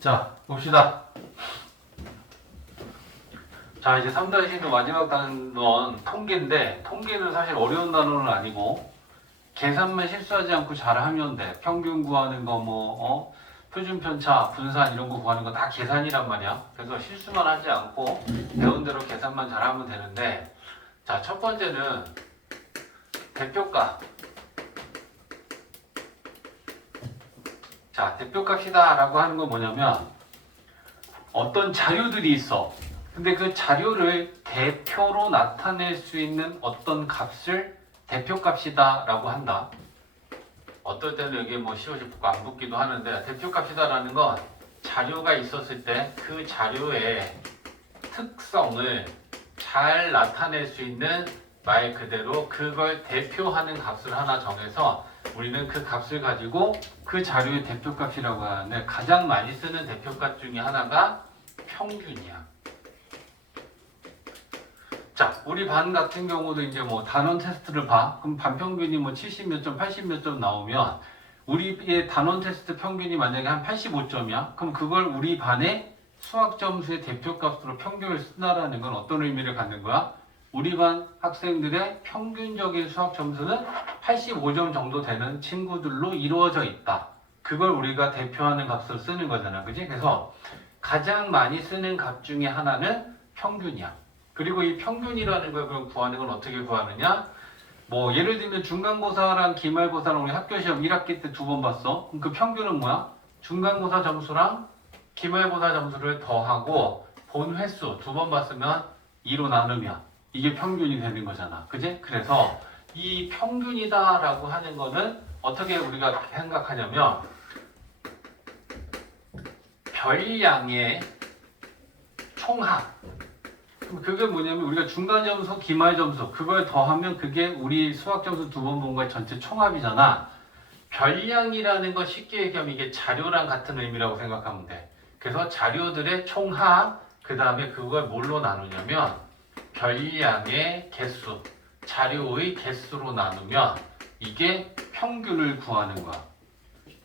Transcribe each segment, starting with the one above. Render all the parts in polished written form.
자, 봅시다. 자, 이제 3-2도 마지막 단원 통계인데, 통계는 사실 어려운 단원은 아니고, 계산만 실수하지 않고 잘하면 돼. 평균 구하는 거, 표준 편차, 분산 이런 거 구하는 거 다 계산이란 말이야. 그래서 실수만 하지 않고, 배운 대로 계산만 잘하면 되는데, 자, 첫 번째는 대표값. 자, 대표값이다 라고 하는 건 뭐냐면, 어떤 자료들이 있어. 근데 그 자료를 대표로 나타낼 수 있는 어떤 값을 대표값이다 라고 한다. 어떨 때는 이게 시옷이 붙고 안 붙기도 하는데, 대표값이다 라는 건 자료가 있었을 때 그 자료의 특성을 잘 나타낼 수 있는, 말 그대로 그걸 대표하는 값을 하나 정해서 우리는 그 값을 가지고 그 자료의 대표값이라고 하는데, 가장 많이 쓰는 대표값 중에 하나가 평균이야. 자, 우리 반 같은 경우도 이제 단원 테스트를 봐. 그럼 반평균이 70 몇 점, 80 몇 점 나오면 우리의 단원 테스트 평균이 만약에 한 85점이야. 그럼 그걸 우리 반의 수학 점수의 대표값으로 평균을 쓴다라는 건 어떤 의미를 갖는 거야? 우리 반 학생들의 평균적인 수학 점수는 85점 정도 되는 친구들로 이루어져 있다. 그걸 우리가 대표하는 값으로 쓰는 거잖아. 그지? 그래서 가장 많이 쓰는 값 중에 하나는 평균이야. 그리고 이 평균이라는 걸 그럼 구하는 건 어떻게 구하느냐? 예를 들면 중간고사랑 기말고사랑 우리 학교시험 1학기 때 2번 봤어. 그럼 그 평균은 뭐야? 중간고사 점수랑 기말고사 점수를 더하고 본 횟수 2번 봤으면 2로 나누면 이게 평균이 되는 거잖아. 그지? 그래서 이 평균이다라고 하는 거는 어떻게 우리가 생각하냐면, 별량의 총합. 그게 뭐냐면 우리가 중간 점수, 기말 점수 그걸 더하면 그게 우리 수학 점수 2번 본 거의 전체 총합이잖아. 별량이라는 건 쉽게 얘기하면 이게 자료랑 같은 의미라고 생각하면 돼. 그래서 자료들의 총합, 그 다음에 그걸 뭘로 나누냐면 별량의 개수, 자료의 개수로 나누면 이게 평균을 구하는 거야.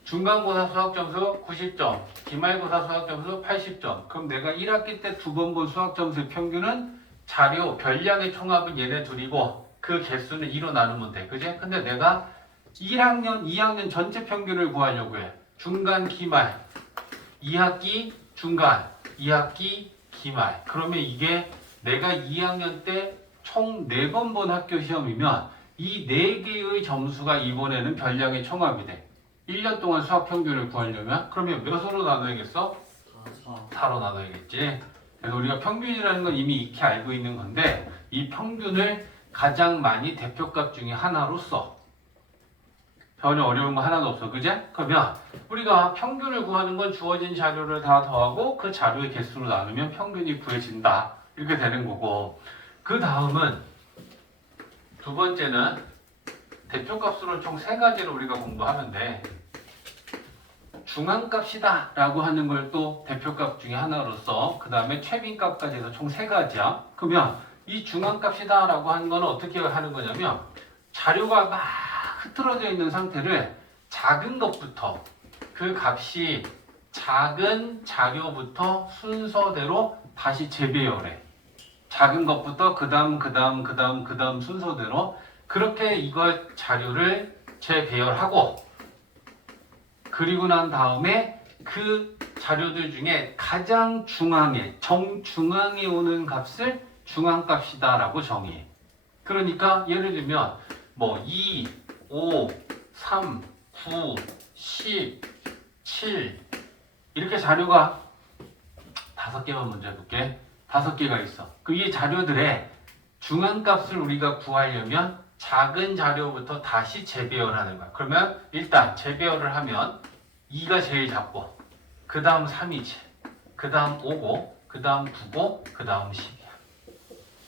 중간고사 수학점수 90점, 기말고사 수학점수 80점. 그럼 내가 1학기 때 2번 본 수학점수의 평균은 자료, 별량의 총합은 얘네 둘이고 그 개수는 2로 나누면 돼. 그지? 근데 내가 1학년, 2학년 전체 평균을 구하려고 해. 중간, 기말, 2학기 중간, 2학기 기말. 그러면 이게 내가 2학년 때 총 4번 본 학교 시험이면 이 4개의 점수가 이번에는 별량의 총합이 돼. 1년 동안 수학 평균을 구하려면 그러면 몇으로 나눠야겠어? 4로 나눠야겠지. 그래서 우리가 평균이라는 건 이미 익히 알고 있는 건데 이 평균을 가장 많이 대표값 중에 하나로 써. 전혀 어려운 거 하나도 없어. 그제? 그러면 우리가 평균을 구하는 건 주어진 자료를 다 더하고 그 자료의 개수로 나누면 평균이 구해진다. 이렇게 되는 거고, 그 다음은 두 번째는 대표값으로 총 3가지를 우리가 공부하면 돼. 중앙값이다 라고 하는 걸 또 대표값 중에 하나로서, 그 다음에 최빈값까지 해서 총 3가지야. 그러면 이 중앙값이다 라고 하는 건 어떻게 하는 거냐면, 자료가 막 흐트러져 있는 상태를 작은 것부터, 그 값이 작은 자료부터 순서대로 다시 재배열해. 작은 것부터 그 다음 순서대로 그렇게 이걸 자료를 재배열하고, 그리고 난 다음에 그 자료들 중에 가장 중앙에, 정중앙에 오는 값을 중앙값이다 라고 정의해. 그러니까 예를 들면 2, 5, 3, 9, 10, 7 이렇게 자료가 5개만 먼저 해볼게. 5개가 있어. 이 자료들의 중앙값을 우리가 구하려면 작은 자료부터 다시 재배열하는 거야. 그러면 일단 재배열을 하면 2가 제일 작고, 그 다음 3이지, 그 다음 5고, 그 다음 9고, 그 다음 10이야.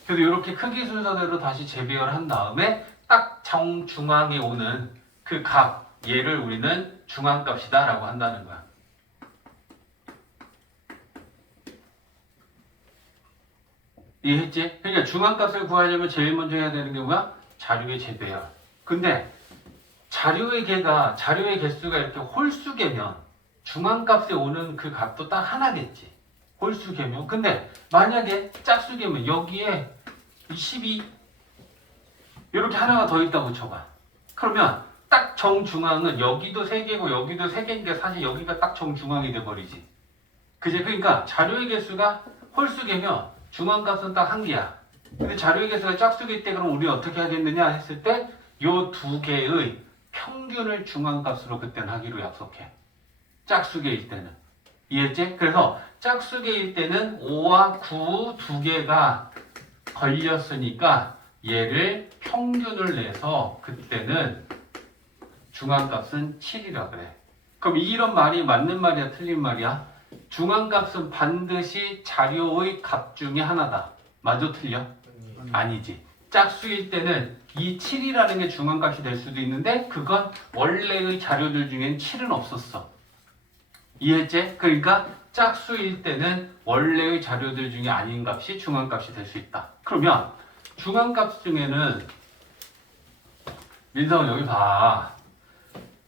그래서 이렇게 크기 순서대로 다시 재배열한 다음에 딱 정중앙에 오는 그 값, 얘를 우리는 중앙값이다 라고 한다는 거야. 이해했지? 그러니까 중앙값을 구하려면 제일 먼저 해야 되는 게 뭐야? 자료의 재배열. 근데 자료의 개수가 이렇게 홀수개면 중앙값에 오는 그 값도 딱 하나겠지. 홀수계면. 근데 만약에 짝수계면 여기에 12 이렇게 하나가 더 있다고 쳐봐. 그러면 딱 정중앙은 여기도 3개고 여기도 3개니까 사실 여기가 딱 정중앙이 돼버리지. 그지? 그러니까 자료의 개수가 홀수계면 중앙값은 딱 1개야. 근데 자료의 개수가 짝수일 때 그럼 우리 어떻게 하겠느냐 했을 때 요 두 개의 평균을 중앙값으로 그때는 하기로 약속해. 짝수계일 때는. 이해했지? 그래서 짝수계일 때는 5와 9 두 개가 걸렸으니까 얘를 평균을 내서 그때는 중앙값은 7이라 그래. 그럼 이런 말이 맞는 말이야 틀린 말이야? 중앙값은 반드시 자료의 값 중에 하나다. 맞아 틀려? 아니지. 짝수일 때는 이 7이라는 게 중앙값이 될 수도 있는데 그건 원래의 자료들 중엔 7은 없었어. 이해했지? 그러니까 짝수일 때는 원래의 자료들 중에 아닌 값이 중앙값이 될 수 있다. 그러면 중앙값 중에는 민성은 여기 봐.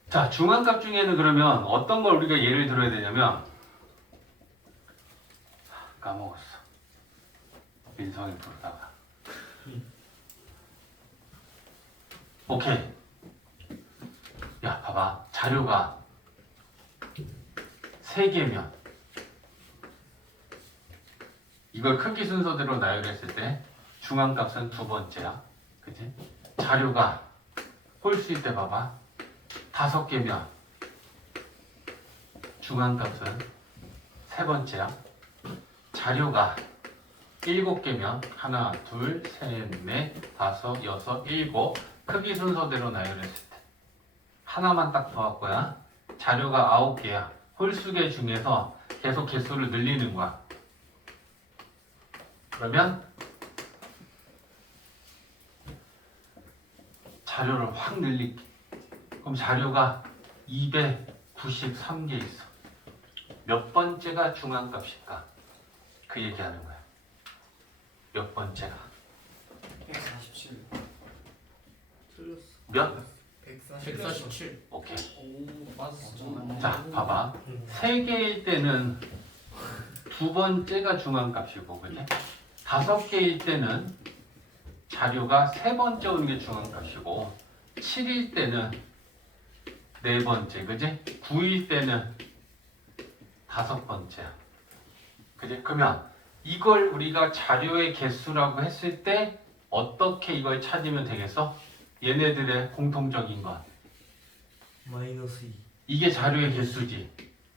자, 중앙값 중에는 그러면 어떤 걸 우리가 예를 들어야 되냐면 까먹었어. 민성이 부르다가 오케이. 야, 봐봐. 자료가 3개면 이걸 크기 순서대로 나열했을 때 중앙값은 두 번째야. 그치? 자료가 홀수일 때 봐봐. 5개면 중앙값은 세 번째야. 자료가 7개면 하나, 둘, 셋, 넷, 다섯, 여섯, 일곱 크기 순서대로 나열했을 때 하나만 딱 더할 거야. 자료가 9개야. 홀수계 중에서 계속 개수를 늘리는 거야. 그러면 자료를 확 늘릴게. 그럼 자료가 293개 있어. 몇 번째가 중앙값일까? 그 얘기하는 거야. 몇 번째가? 147. 틀렸어. 몇? 147. 오케이. 오, 맞았어. 자, 봐봐. 3개일 때는 두 번째가 중앙값이고, 그지? 5개일 때는 자료가 세 번째 오는 게 중앙값이고, 7일 때는 네 번째, 그지? 9일 때는 5번째야. 그지? 그러면 이걸 우리가 자료의 개수라고 했을 때 어떻게 이걸 찾으면 되겠어? 얘네들의 공통적인 건 마이너스 2. 이게 자료의 개수지.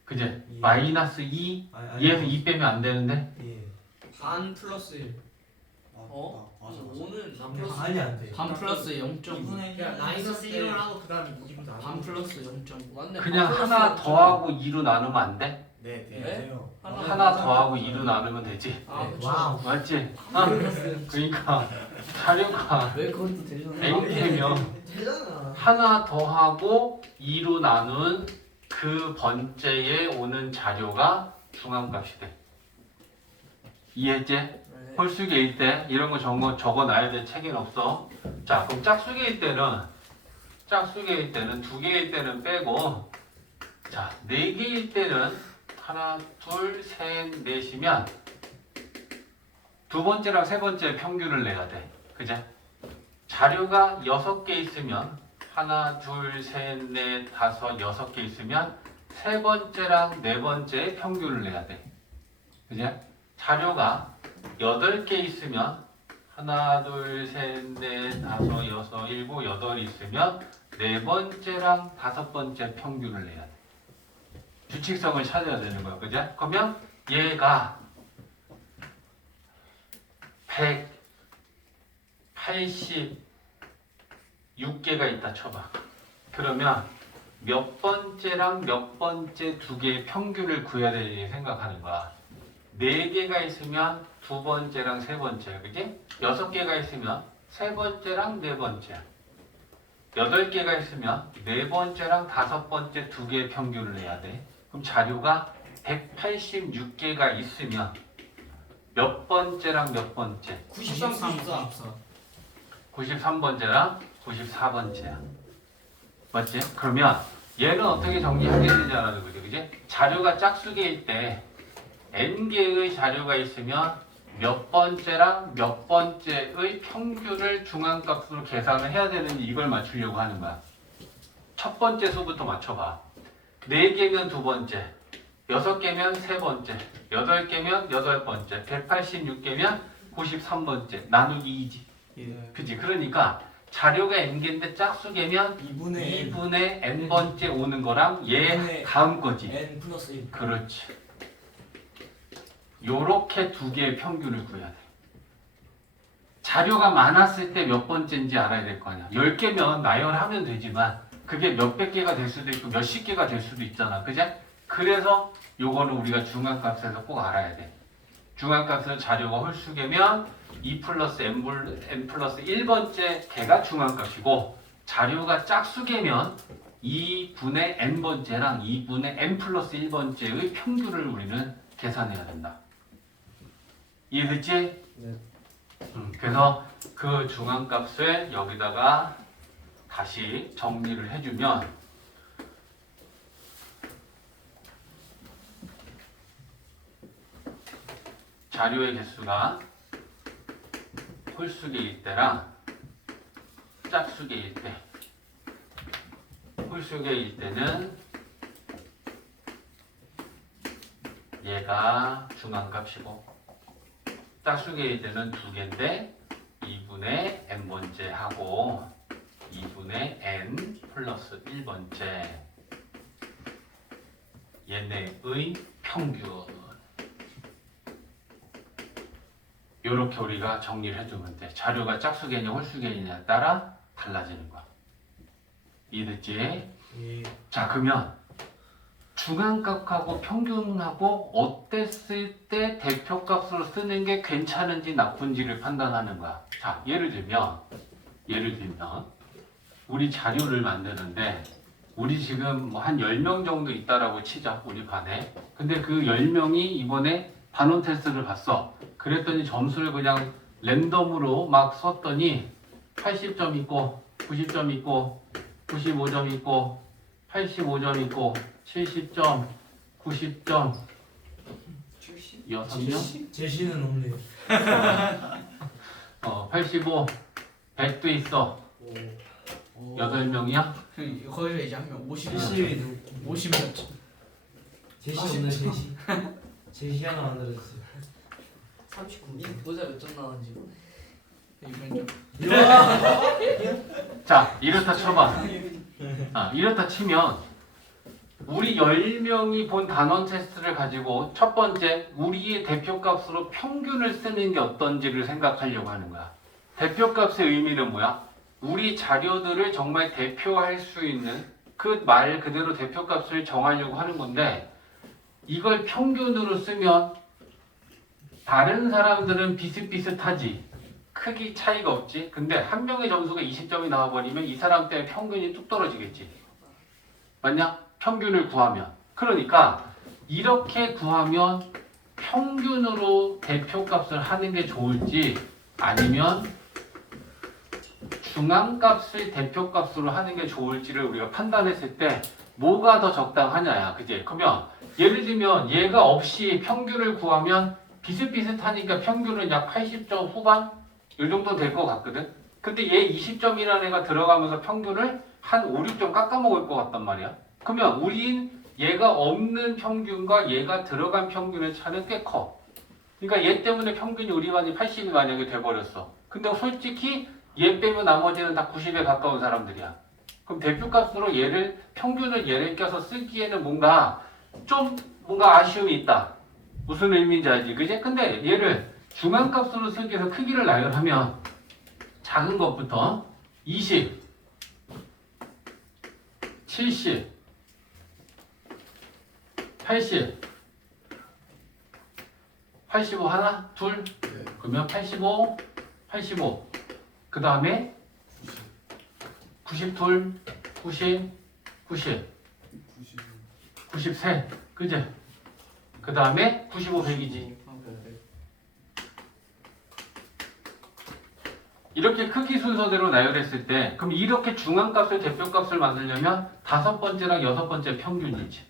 그지? 예. 마이너스 2, 2에서 2 빼면 안 되는데 예. 반 플러스 1. 어? 맞아. 5는 남 아니 안 돼. 반 플러스 0.5. 그냥 마이너스 1을 하고 그 다음에 2분 다 반 플러스 0.5. 맞네. 그냥 반 플러스 하나 0.5. 더하고 2로 나누면 안 돼? 네, 네. 돼요. 하나 더하고 2로 나누면 되지. 아, 그쵸. 와우. 맞지? 아, 그러니까 자료가 왜 그것도 되잖아. N개면 되잖아. 하나 더하고 2로 나눈 그 번째에 오는 자료가 중앙값이 돼. 이해했지? 홀수계일 때 이런 거 적어놔야 될 책에는 없어. 자, 그럼 짝수계일 때는 두 개일 때는 빼고, 자, 네 개일 때는 하나, 둘, 셋, 넷이면 두 번째랑 세 번째 평균을 내야 돼. 그죠? 자료가 6개 있으면 하나, 둘, 셋, 넷, 다섯, 6개 있으면 세 번째랑 네 번째의 평균을 내야 돼. 그죠? 자료가 8개 있으면 하나, 둘, 셋, 넷, 다섯, 여섯, 일곱, 여덟 있으면 네 번째랑 다섯 번째 평균을 내야 돼. 규칙성을 찾아야 되는 거야. 그죠? 그러면 얘가 186개가 있다 쳐봐. 그러면 몇 번째랑 몇 번째 두 개의 평균을 구해야 되지 생각하는 거야. 4개가 있으면 두 번째랑 세 번째야. 그지? 6개가 있으면 세 번째랑 네 번째야. 8개가 있으면 네 번째랑 다섯 번째 두 개의 평균을 내야 돼. 그럼 자료가 186개가 있으면 몇 번째랑 몇 번째? 93, 94. 93번째랑 94번째야. 맞지? 그러면 얘는 어떻게 정리하겠느냐라는 거죠. 그지? 자료가 짝수개일 때 n개의 자료가 있으면 몇 번째랑 몇 번째의 평균을 중앙값으로 계산을 해야 되는지 이걸 맞추려고 하는 거야. 첫 번째 수부터 맞춰봐. 4개면 두 번째, 6개면 세 번째, 8개면 여덟 번째, 186개면 93번째. 나누기 2지. 예. 그지? 그러니까 자료가 n개인데 짝수개면 2분의 2분의 n번째 오는 거랑 얘 n분의 다음 거지. n 플러스 1. 그렇지. 요렇게 두 개의 평균을 구해야 돼. 자료가 많았을 때 몇 번째인지 알아야 될 거 아니야. 10개면 나열하면 되지만 그게 몇백 개가 될 수도 있고 몇십 개가 될 수도 있잖아. 그제? 그래서 요거는 우리가 중앙값에서 꼭 알아야 돼. 중앙값에서 자료가 홀수개면 2 플러스 n 플러스 1번째 개가 중앙값이고 자료가 짝수개면 2분의 n번째랑 2분의 n 플러스 1번째의 평균을 우리는 계산해야 된다. 이해됐지? 네. 그래서 그 중앙값을 여기다가 다시 정리를 해주면 자료의 개수가 홀수개일 때랑 짝수개일 때, 홀수개일 때는 얘가 중앙값이고 짝수개일 때는 두 개인데 2분의 n번째 하고 2분의 n 플러스 1번째 얘네의 평균. 요렇게 우리가 정리를 해주면 돼. 자료가 짝수개냐 홀수개냐에 따라 달라지는 거야. 이해됐지? 예. 자, 그러면 중앙값하고 평균하고 어땠을 때 대표값으로 쓰는 게 괜찮은지 나쁜지를 판단하는 거야. 자, 예를 들면 우리 자료를 만드는데 우리 지금 뭐 한 10명 정도 있다라고 치자, 우리 반에. 근데 그 10명이 이번에 반원 테스트를 봤어. 그랬더니 점수를 그냥 랜덤으로 막 썼더니 80점 있고 90점 있고 95점 있고 85점 있고 70점 90점 6명? 제시는 없네요. 85 100도 있어. 8명이야? 거기서 이제 한 명 50명. 제시 누구? 50명. 제시 없네 제시. 제시 하나 만들었어요. 39분. 보자 몇 점 나왔는지. 이번 점. 자, 이렇다 쳐봐. 이렇다 치면 우리 10명이 본 단원 테스트를 가지고 첫 번째 우리의 대표값으로 평균을 쓰는 게 어떤지를 생각하려고 하는 거야. 대표값의 의미는 뭐야? 우리 자료들을 정말 대표할 수 있는 그 말 그대로 대표값을 정하려고 하는 건데 이걸 평균으로 쓰면 다른 사람들은 비슷비슷하지. 크기 차이가 없지. 근데 한 명의 점수가 20점이 나와버리면 이 사람 때문에 평균이 뚝 떨어지겠지. 맞냐? 평균을 구하면. 그러니까 이렇게 구하면 평균으로 대표값을 하는 게 좋을지 아니면 중앙값을 대표값으로 하는 게 좋을지를 우리가 판단했을 때 뭐가 더 적당하냐야. 그지? 그러면 예를 들면 얘가 없이 평균을 구하면 비슷비슷하니까 평균은 약 80점 후반? 이 정도 될 것 같거든? 근데 얘 20점이라는 애가 들어가면서 평균을 한 5, 6점 깎아먹을 것 같단 말이야. 그러면 우린 얘가 없는 평균과 얘가 들어간 평균의 차는 꽤 커. 그러니까 얘 때문에 평균이 우리 반이 80이 만약에 돼버렸어. 근데 솔직히 얘 빼면 나머지는 다 90에 가까운 사람들이야. 그럼 대표값으로 얘를 평균을 얘를 껴서 쓰기에는 뭔가 아쉬움이 있다. 무슨 의미인지 알지? 그지? 근데 얘를 중앙값으로 쓰기 위해서 크기를 나열하면 작은 것부터 20, 70, 80, 85 하나? 둘? 네. 그러면 85, 85. 그 다음에 92, 90, 90, 93. 그지? 그 다음에 95, 100이지. 이렇게 크기 순서대로 나열했을 때 그럼 이렇게 중앙값을 대표값을 만들려면 다섯 번째랑 여섯 번째 평균이지.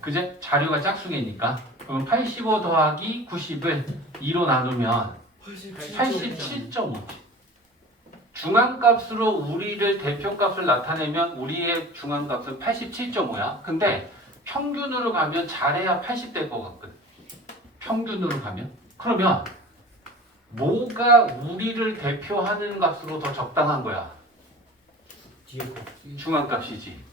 그제? 자료가 짝수개니까. 그럼 85 더하기 90을 2로 나누면 87.5지. 중앙값으로 우리를 대표값을 나타내면 우리의 중앙값은 87.5야. 근데 평균으로 가면 잘해야 80 될 것 같거든. 평균으로 가면. 그러면 뭐가 우리를 대표하는 값으로 더 적당한 거야? 뒤에 거. 중앙값이지.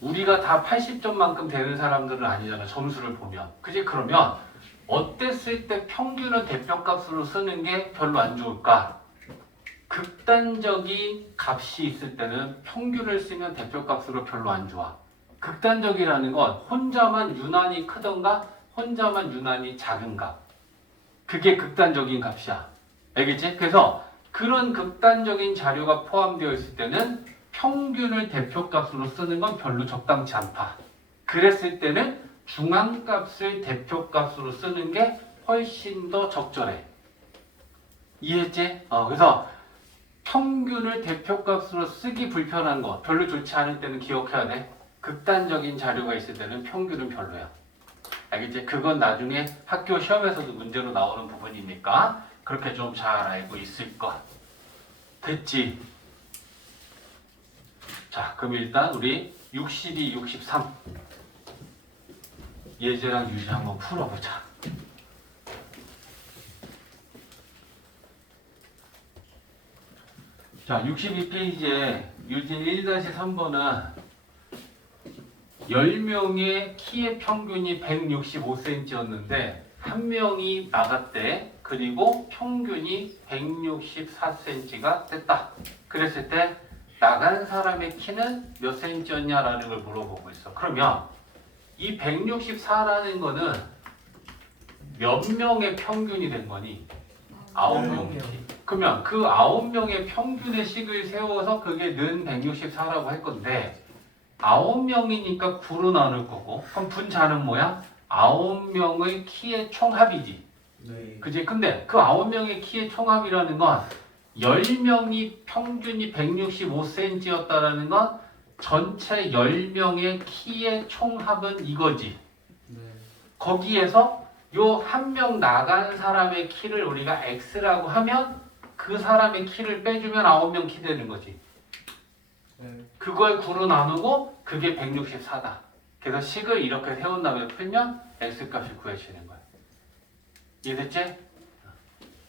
우리가 다 80점만큼 되는 사람들은 아니잖아. 점수를 보면. 그지? 그러면 어땠을 때 평균을 대표값으로 쓰는 게 별로 안 좋을까? 극단적인 값이 있을 때는 평균을 쓰면 대표값으로 별로 안 좋아. 극단적이라는 건 혼자만 유난히 크던가 혼자만 유난히 작은 값. 그게 극단적인 값이야. 알겠지? 그래서 그런 극단적인 자료가 포함되어 있을 때는 평균을 대표값으로 쓰는 건 별로 적당치 않다. 그랬을 때는 중앙값을 대표값으로 쓰는 게 훨씬 더 적절해. 이해했지? 그래서 평균을 대표값으로 쓰기 불편한 거, 별로 좋지 않을 때는 기억해야 돼. 극단적인 자료가 있을 때는 평균은 별로야. 알겠지? 그건 나중에 학교 시험에서도 문제로 나오는 부분이니까 그렇게 좀 잘 알고 있을 것. 됐지? 자, 그럼 일단 우리 62, 63 예제랑 유제 한번 풀어보자. 자, 62페이지에 유제 1-3번은 10명의 키의 평균이 165cm였는데 한 명이 나갔대. 그리고 평균이 164cm가 됐다. 그랬을 때 나간 사람의 키는 몇 cm였냐라는 걸 물어보고 있어. 그러면 이 164라는 거는 몇 명의 평균이 된 거니? 9명이지. 그러면 그 9명의 평균의 식을 세워서 그게 는 164라고 할 건데 9명이니까 9로 나눌 거고 그럼 분자는 뭐야? 9명의 키의 총합이지. 네. 그지? 근데 그 9명의 키의 총합이라는 건 10명이 평균이 165cm였다라는 건 전체 10명의 키의 총합은 이거지. 네. 거기에서 요 한 명 나간 사람의 키를 우리가 x라고 하면 그 사람의 키를 빼주면 9명 키 되는 거지. 네. 그걸 9로 나누고 그게 164다. 그래서 식을 이렇게 세운 다음에 풀면 x값이 구해지는 거야. 이해됐지?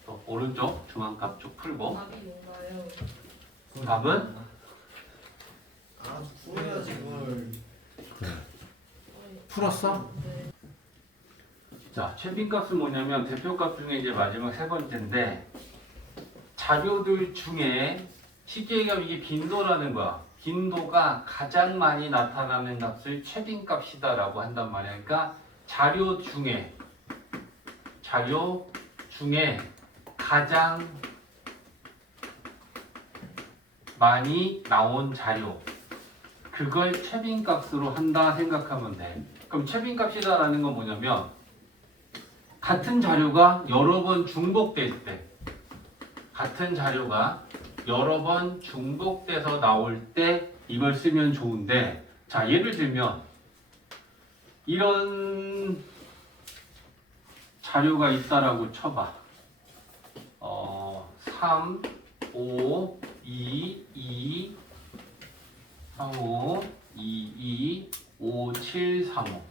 또 오른쪽 중앙값 쪽 풀고 답이 뭔가요? 답은? 아, 풀어야지 그걸. 풀었어? 네. 자, 최빈값은 뭐냐면 대표값 중에 이제 마지막 세 번째인데 자료들 중에 쉽게 얘기하면 이게 빈도라는 거야. 빈도가 가장 많이 나타나는 값을 최빈값이다라고 한단 말이야. 그러니까 자료 중에 가장 많이 나온 자료 그걸 최빈값으로 한다 생각하면 돼. 그럼 최빈값이다라는 건 뭐냐면 같은 자료가 여러 번 중복될 때 같은 자료가 여러 번 중복돼서 나올 때 이걸 쓰면 좋은데 자 예를 들면 이런 자료가 있다라고 쳐봐. 3, 5, 2, 2, 3, 5, 2, 2, 5, 7, 3, 5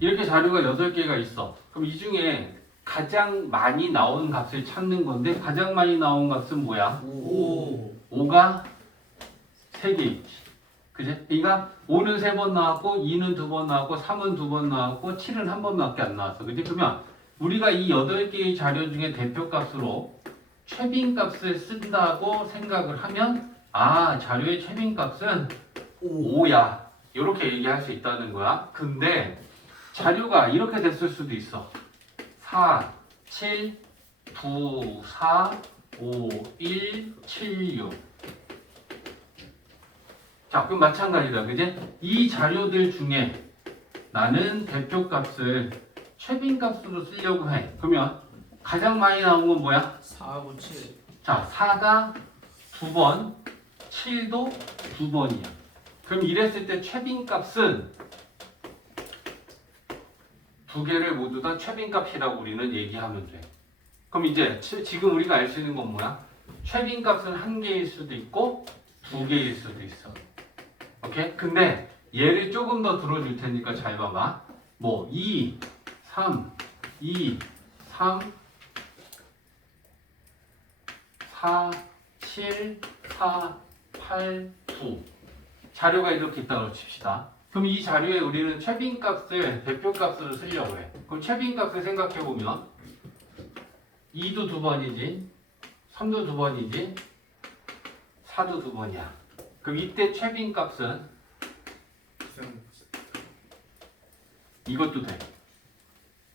이렇게 자료가 8개가 있어. 그럼 이 중에 가장 많이 나온 값을 찾는 건데 가장 많이 나온 값은 뭐야? 5가 3개 있지. 그지? 그러니까 5는 3번 나왔고 2는 2번 나왔고 3은 2번 나왔고 7은 1번밖에 안 나왔어. 그지? 그러면 우리가 이 8개의 자료 중에 대표값으로 최빈값을 쓴다고 생각을 하면 아 자료의 최빈값은 5야. 이렇게 얘기할 수 있다는 거야. 근데 자료가 이렇게 됐을 수도 있어. 4, 7, 9, 4, 5, 1, 7, 6. 자, 그럼 마찬가지다. 그지? 이 자료들 중에 나는 대표값을 최빈값으로 쓰려고 해. 그러면 가장 많이 나온 건 뭐야? 4하고 7. 자, 4가 2번, 7도 2번이야. 그럼 이랬을 때 최빈값은 두 개를 모두 다 최빈값이라고 우리는 얘기하면 돼. 그럼 이제 지금 우리가 알 수 있는 건 뭐야? 최빈값은 한 개일 수도 있고 두 개일 수도 있어. 오케이? 근데 얘를 조금 더 들어줄 테니까 잘 봐봐. 뭐 2, 3, 2, 3, 4, 7, 4, 8, 9 자료가 이렇게 있다고 칩시다. 그럼 이 자료에 우리는 최빈값을 대표값으로 쓰려고 해. 그럼 최빈값을 생각해보면 2도 2번이지 3도 2번이지 4도 2번이야. 그럼 이때 최빈값은 이것도 돼.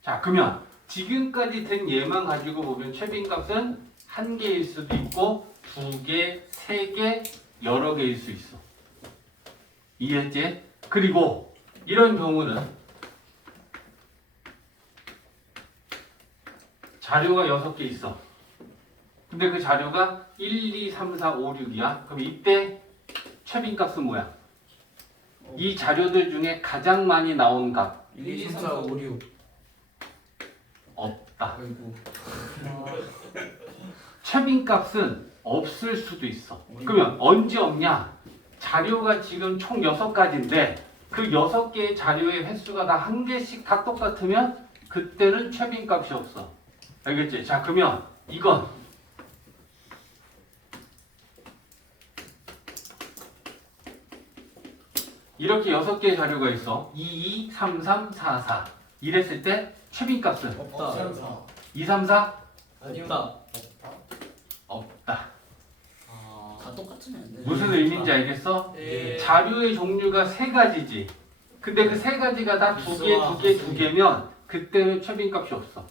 자, 그러면 지금까지 된 얘만 가지고 보면 최빈값은 한 개일 수도 있고 두 개, 세 개, 여러 개일 수 있어. 이해했지? 그리고 이런 경우는 자료가 6개 있어. 근데 그 자료가 1, 2, 3, 4, 5, 6이야. 그럼 이때 최빈값은 뭐야? 이 자료들 중에 가장 많이 나온 값 1, 2, 3, 4, 5, 6. 없다. 아이고. 최빈값은 없을 수도 있어. 그러면 언제 없냐? 자료가 지금 총 6가지인데 그 6개의 자료의 횟수가 다 한 개씩 다 똑같으면 그때는 최빈값이 없어. 알겠지? 자, 그러면 이건 이렇게 6개의 자료가 있어. 2, 2, 3, 3, 4, 4 이랬을 때 최빈값은 없다. 2, 3, 4? 없다. 없다. 다 똑같으면 안 돼. 무슨 의미인지 알겠어? 네. 자료의 종류가 3가지지. 근데 그 3가지가 다 2개, 2개, 2개면 그때는 최빈값이 없어.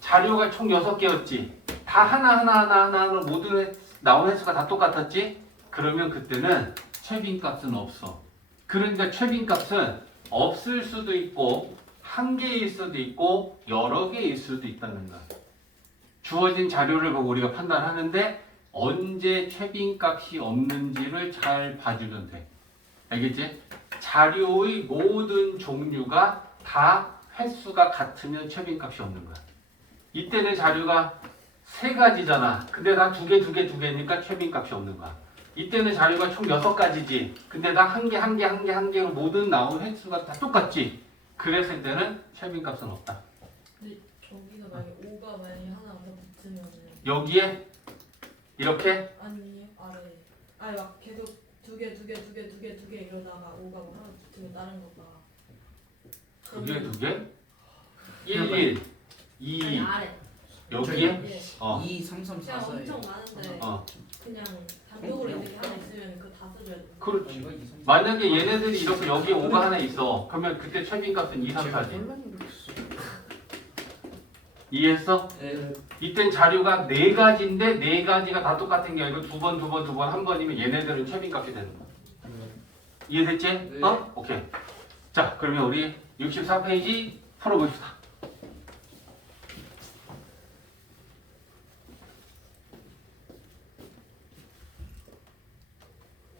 자료가 총 6개였지. 다 하나 모든 나온 횟수가 다 똑같았지? 그러면 그때는 최빈값은 없어. 그러니까 최빈값은 없을 수도 있고 한 개일 수도 있고 여러 개일 수도 있다는 거야. 주어진 자료를 보고 우리가 판단하는데 언제 최빈값이 없는지를 잘 봐주면 돼. 알겠지? 자료의 모든 종류가 다 횟수가 같으면 최빈값이 없는 거야. 이때는 자료가 3가지잖아. 근데 다 2개니까 최빈값이 없는 거야. 이때는 자료가 총 6가지지. 근데 다 한 개로 모든 나온 횟수가 다 똑같지. 그랬을 때는 최빈값은 없다. 근데 저기가 만약에 5가 만약에 하나 더 붙으면은 여기에 이렇게 아니에요? 아래 아니 막 계속 두 개 이러다가 5가 뭐 하나 붙으면 다른 거가 그게 2개? 1, 2 아니 아래 여기에? 예 2, 3, 3, 4, 그냥 4. 엄청 많은데 어. 그냥 단독으로 있는 게 하나 있으면 그거 다 써줘야 돼. 그렇지. 만약에 얘네들이 이렇게 여기에 5가 하나 있어. 그러면 그때 최빈값은 2, 3, 4지. 이해했어? 네. 이땐 자료가 4가지인데 4가지가 다 똑같은 게 아니고 2번, 1번이면 얘네들은 최빈값이 되는 거야. 이해됐지? 네. 어? 오케이. 자, 그러면 우리 64페이지 풀어봅시다.